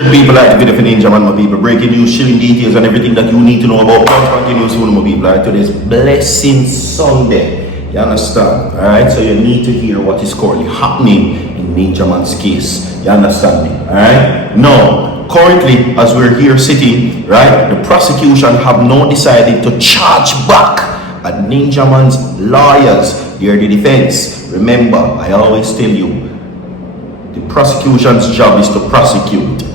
People like the video for Ninja Man, my people. Breaking news, chilling details, and everything that you need to know about continuous soon, my people. Alright, today's Blessing Sunday. You understand? Alright, so you need to hear what is currently happening in Ninja Man's case. You understand me? Alright? Now, currently, as we're here sitting, right, the prosecution have now decided to charge back at Ninja Man's lawyers. They're the defense. Remember, I always tell you, the prosecution's job is to prosecute,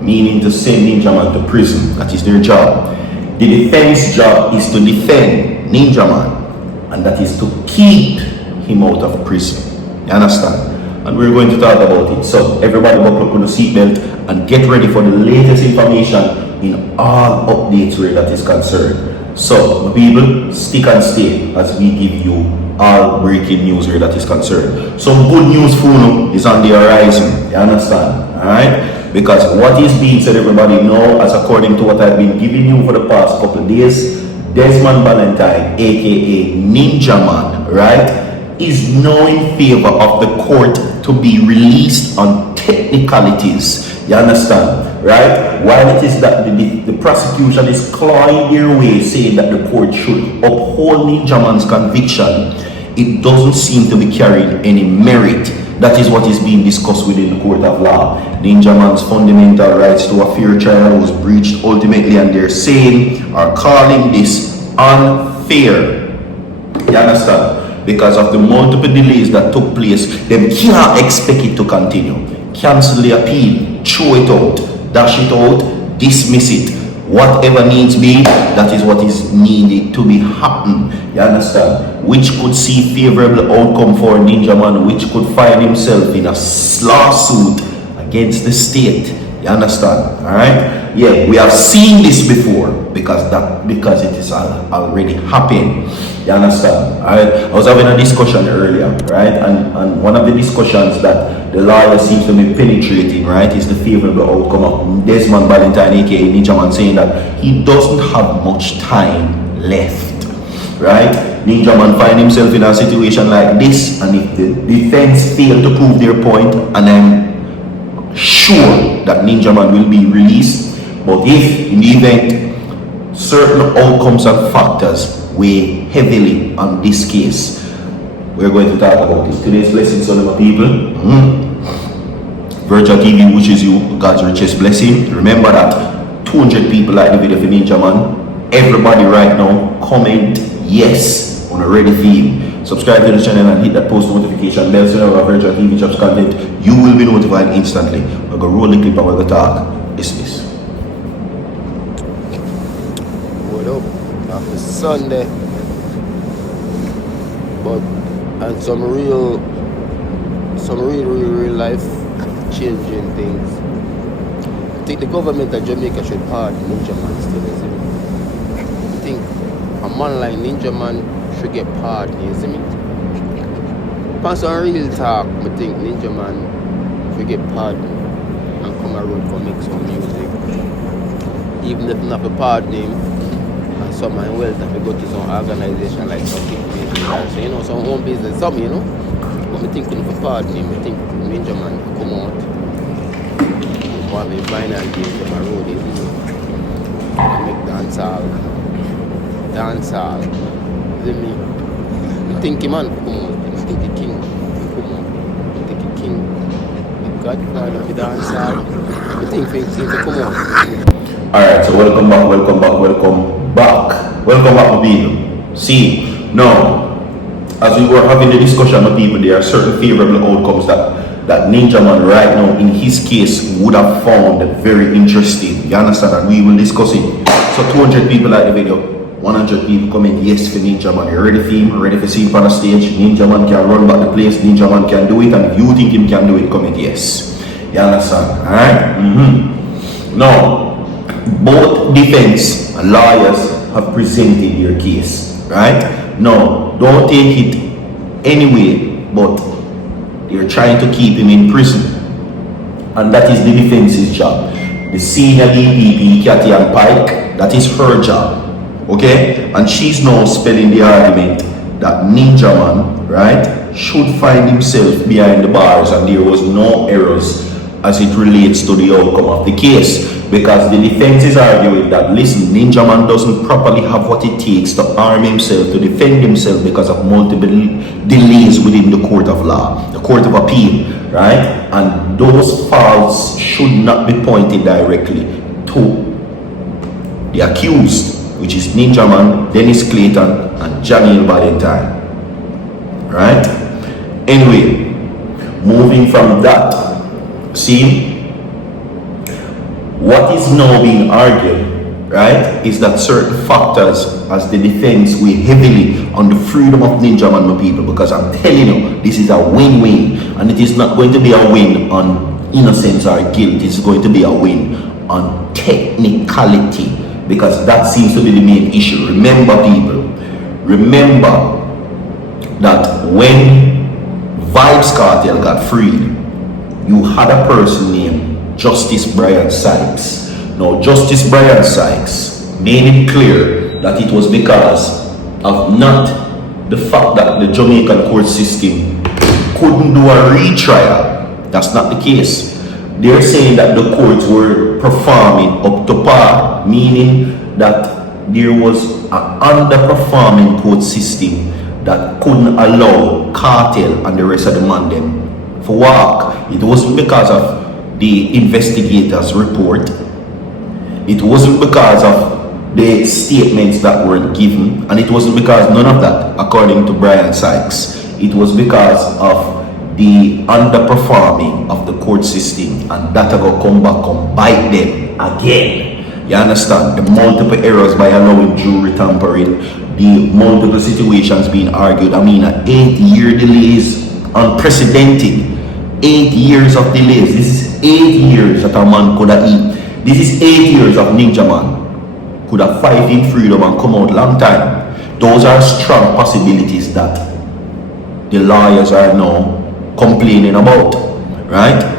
meaning to send Ninja Man to prison. That is their job. The defense job is to defend Ninja Man, and that is to keep him out of prison. You understand? And we're going to talk about it. So everybody buckle up on the seatbelt and get ready for the latest information in all updates where that is concerned. So my people, stick and stay as we give you all breaking news where that is concerned. Some good news for you is on the horizon. You understand? Alright? Because what is being said, everybody know, as according to what I've been giving you for the past couple of days, Desmond Valentine, aka Ninja Man, right, is now in favor of the court to be released on technicalities. You understand? Right? While it is that the prosecution is clawing their way, saying that the court should uphold Ninja Man's conviction, it doesn't seem to be carrying any merit. That is what is being discussed within the court of law. Ninja Man's fundamental rights to a fair trial was breached ultimately, and they're saying or calling this unfair. You understand? Because of the multiple delays that took place, they can't expect it to continue. Cancel the appeal, throw it out, dash it out, dismiss it. Whatever needs be, that is what is needed to be happen. You understand? Which could see favorable outcome for Ninja Man, which could find himself in a lawsuit against the state. You understand? Alright? Yeah, we have seen this before because it is already happened. You understand? Alright? I was having a discussion earlier, right? And one of the discussions that the lawyer seems to be penetrating, right, is the favorable outcome of Desmond Valentine, aka Ninja Man, saying that he doesn't have much time left, right? Ninja Man find himself in a situation like this, and if the defense fail to prove their point, and I'm sure that Ninja Man will be released, but if in the event certain outcomes and factors weigh heavily on this case, we're going to talk about it. Today's blessing, son of my people. Virtual TV wishes you God's richest blessing. Remember that 200 people like the video for Ninja Man. Everybody right now, comment yes on a ready theme. Subscribe to the channel and hit that post notification bell so our Virtual TV drops content. You will be notified instantly. We're going to roll the clip and we're going to talk. Dismiss. What up? After Sunday. But and some real life changing things. I think the government of Jamaica should pardon Ninja Man still, isn't it? I think a man like Ninja Man should get pardoned, isn't it? Upon some real talk, I think Ninja Man should get pardoned and come around for make some music. Even if not to pardon him, and some man wealth have to go to some organization like some big business, so, you know, some home business, some, you know. But I think if pardon him, I think Ninja Man come out for the final days of my road, you know, and make dancehall. You me? I think the man come out, I think the king come out, I think the king, the godfather of the dancehall, I think things to come out. Alright, so welcome back, my people. See, now, as we were having the discussion with people, there are certain favorable outcomes that Ninja Man right now in his case would have found very interesting. You understand? And we will discuss it. So 200 people like the video, 100 people comment yes for Ninja Man. You ready for him? Ready for see him on the stage? Ninja Man can run back the place. Ninja Man can do it, and if you think him can do it, comment yes. You understand? Alright? Now, both defense and lawyers have presented their case, right? Now, don't take it anyway, but they're trying to keep him in prison, and that is the defense's job. The senior DPP, Cathy and Pike, that is her job, okay? And she's now spelling the argument that Ninja Man, right, should find himself behind the bars and there was no errors as it relates to the outcome of the case. Because the defense is arguing that, listen, Ninja Man doesn't properly have what it takes to arm himself, to defend himself because of multiple delays within the court of law, the court of appeal, right? And those faults should not be pointed directly to the accused, which is Ninja Man, Dennis Clayton, and Janelle Valentine, right? Anyway, moving from that, see, what is now being argued, right, is that certain factors as the defense weigh heavily on the freedom of Ninja Man, my people, because I'm telling you, this is a win-win, and it is not going to be a win on innocence or guilt. It's going to be a win on technicality, because that seems to be the main issue. Remember, people, remember that when Vybz Kartel got freed, you had a person named Justice Brian Sykes. Now, Justice Brian Sykes made it clear that it was because of not the fact that the Jamaican court system couldn't do a retrial. That's not the case. They're saying that the courts were performing up to par, meaning that there was an underperforming court system that couldn't allow Kartel and the rest of the man them for work. It wasn't because of the investigators' report. It wasn't because of the statements that were given, and it wasn't because none of that, according to Brian Sykes. It was because of the underperforming of the court system, and that will come back and bite them again. You understand? The multiple errors by allowing jury tampering, the multiple situations being argued. I mean, 8-year delays, unprecedented. 8 years of delays. This is 8 years that a man could have eat. This is 8 years of Ninja Man could have fight in freedom and come out long time. Those are strong possibilities that the lawyers are now complaining about, right?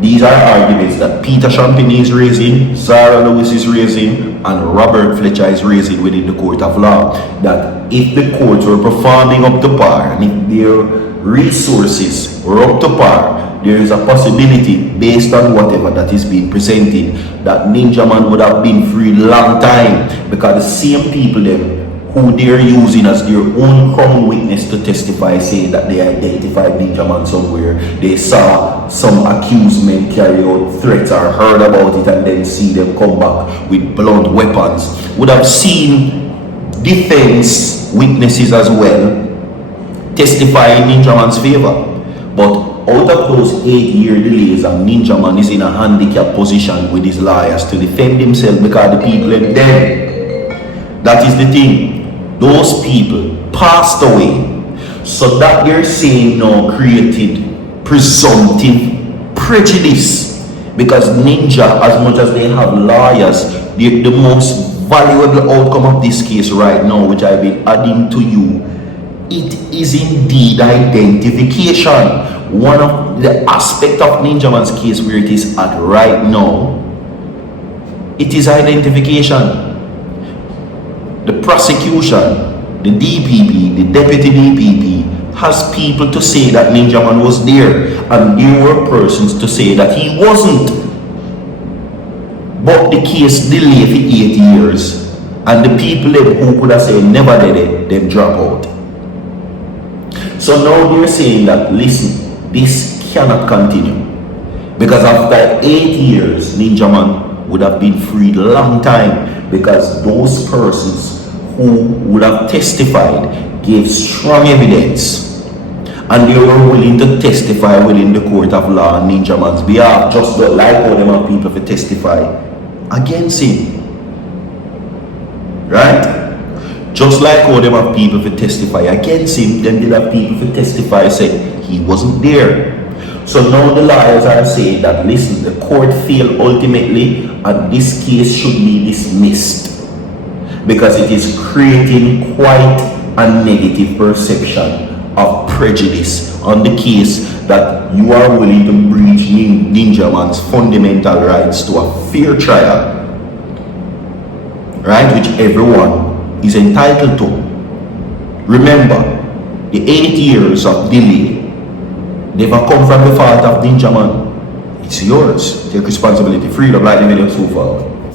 These are arguments that Peter Champagny is raising, Zara Lewis is raising, and Robert Fletcher is raising within the court of law. That if the courts were performing up to par, and if their resources were up to par, there is a possibility, based on whatever that is being presented, that Ninja Man would have been freed long time, because the same people them who they're using as their own crown witness to testify, saying that they identified Ninja Man somewhere, they saw some accused men carry out threats or heard about it and then see them come back with blunt weapons, would have seen defense witnesses as well testify in Ninja Man's favor. But out of those 8-year delays, and Ninja Man is in a handicapped position with his lawyers to defend himself because the people are dead. That is the thing. Those people passed away. So that they're saying now created presumptive prejudice. Because Ninja, as much as they have lawyers, the most valuable outcome of this case right now, which I've been adding to you, it is indeed identification. One of the aspects of Ninja Man's case where it is at right now, it is identification. The prosecution, the DPP, the deputy DPP has people to say that Ninja Man was there, and there were persons to say that he wasn't. But the case delayed for 8 years, and the people who could have said never did it, them drop out. So now they're saying that, listen, this cannot continue, because after 8 years, Ninja Man would have been freed a long time, because those persons who would have testified gave strong evidence, and they were willing to testify within the court of law on Ninja Man's behalf, just like how them have people to testify against him, right? Just like how them have people to testify against him, then they'll have people to testify saying he wasn't there. So now the lawyers are saying that, listen, the court failed ultimately, and this case should be dismissed, because it is creating quite a negative perception of prejudice on the case, that you are willing to breach Ninja Man's fundamental rights to a fair trial, right, which everyone is entitled to. Remember, the 8 years of delay never come from the fault of Ninja Man. It's yours. Take responsibility. Freedom like the video so far.